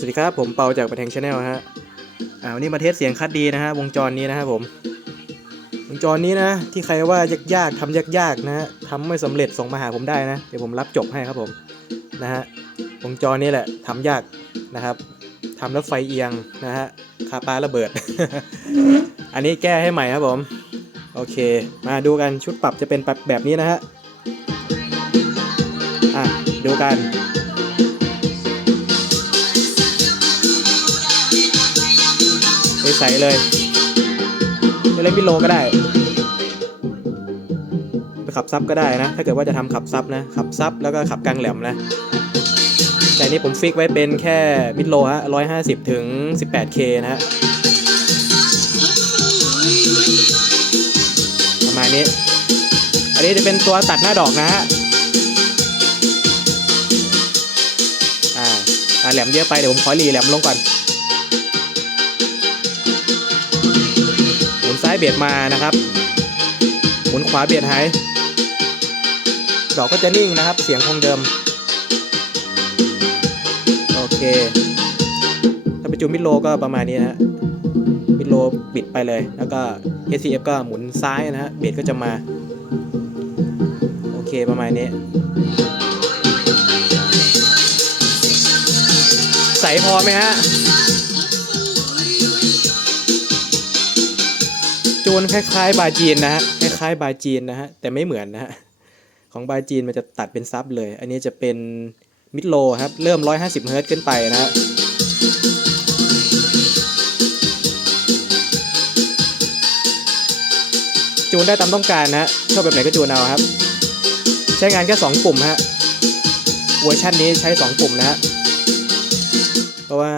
สวัสดีครับผมเปาจากประแทงชาแนลฮะอ่าวันนี้มาเทสเสียงคัดดีนะฮะวงจรนี้นะครับผม วงจรนี้นะ ที่ใครว่ายากๆทำยากๆนะฮะทำไม่สำเร็จส่งมาหาผมได้นะเดี๋ยวผมรับจบให้ครับผมนะฮะวงจรนี้แหละทำยากนะครับทำแล้วไฟเอียงนะฮะคาปาระเบิด อันนี้แก้ให้ใหม่ครับผม โอเค มาดูกันชุดปรับจะเป็นแบบนี้นะฮะอะดูกัน ใสๆเลยจะเล่นพิโลก็ได้ ไปขับซับก็ได้นะ ถ้าเกิดว่าจะทำขับซับนะ ขับซับแล้วก็ขับกลางแหลมนะ แต่นี้ผมฟิกไว้เป็นแค่มิดโลฮะร้อยห้าสิบถึงสิบแปดเคนะฮะ ประมาณนี้ อันนี้จะเป็นตัวตัดหน้าดอกนะฮะอ่าอ่าแหลมเยอะไปเดี๋ยวผมขอรีแหลมลงก่อน เบียดมานะครับ หมุนขวาเบียดหายดอกก็จะนิ่งนะครับ เสียงคงเดิม โอเค ถ้าไปจูมิดโลก็ประมาณนี้นะฮะมิดโลปิดไปเลย แล้วก็ SCF ก็หมุนซ้ายนะฮะ เบียดก็จะมา โอเคประมาณนี้ ใสพอไหมฮะ จูนคล้ายๆ บาจีนนะฮะคล้ายๆ บาจีนนะฮะแต่ไม่เหมือนนะฮะของบาจีนมันจะตัดเป็นซับเลย อันนี้จะเป็นมิดโลครับเริ่ม 150เฮิร์ตซ์ขึ้นไปนะฮะจูนได้ตามต้องการนะฮะชอบแบบไหนก็จูนเอาครับ ใช้งานแค่ 2 ปุ่มฮะเวอร์ชันนี้ใช้ 2 ปุ่มนะฮะเพราะว่า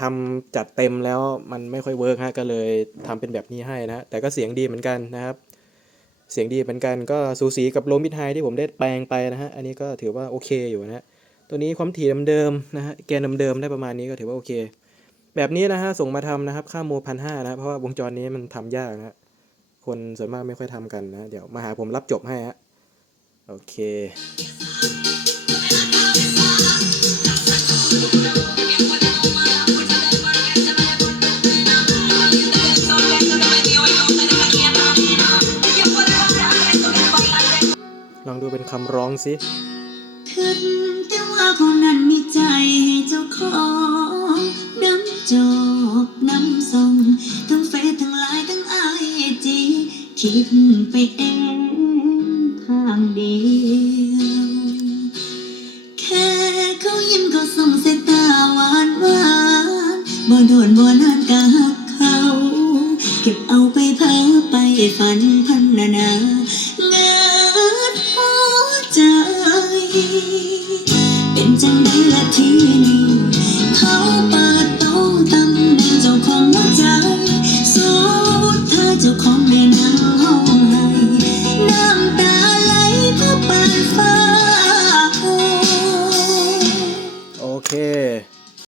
ทำจัดเต็มแล้วมันไม่ค่อยเวิร์กฮะก็เลยทำเป็นแบบนี้ให้นะฮะแต่ก็เสียงดีเหมือนกันนะครับ เสียงดีเหมือนกันก็สูสีกับโลมิดไฮที่ผมได้แปลงไปนะฮะอันนี้ก็ถือว่าโอเคอยู่นะฮะตัวนี้ความถี่เดิมๆนะฮะแกนเดิมๆได้ประมาณนี้ก็ถือว่าโอเค แบบนี้นะฮะส่งมาทำนะครับค่าโมพันห้านะเพราะว่าวงจรนี้มันทำยากนะฮะคนส่วนมากไม่ค่อยทำกันนะเดี๋ยวมาหาผมรับจบให้ฮะโอเค ลองดูเป็นคำร้องสิคิดแต่ว่าคนนั้นมีใจให้เจ้าของน้ำจอกน้ำส่งทั้งเฟซทั้งไลน์ทั้งไอจีคิดไปเองทางเดียวแค่เขายิ้มก็ส่งสายตาหวานหวานบ่โดนบ่นานกะหักเขา เก็บเอาไปเพ้อไปฝันพันนา เป็นจังได๋ล่ะที่นี้เขาไป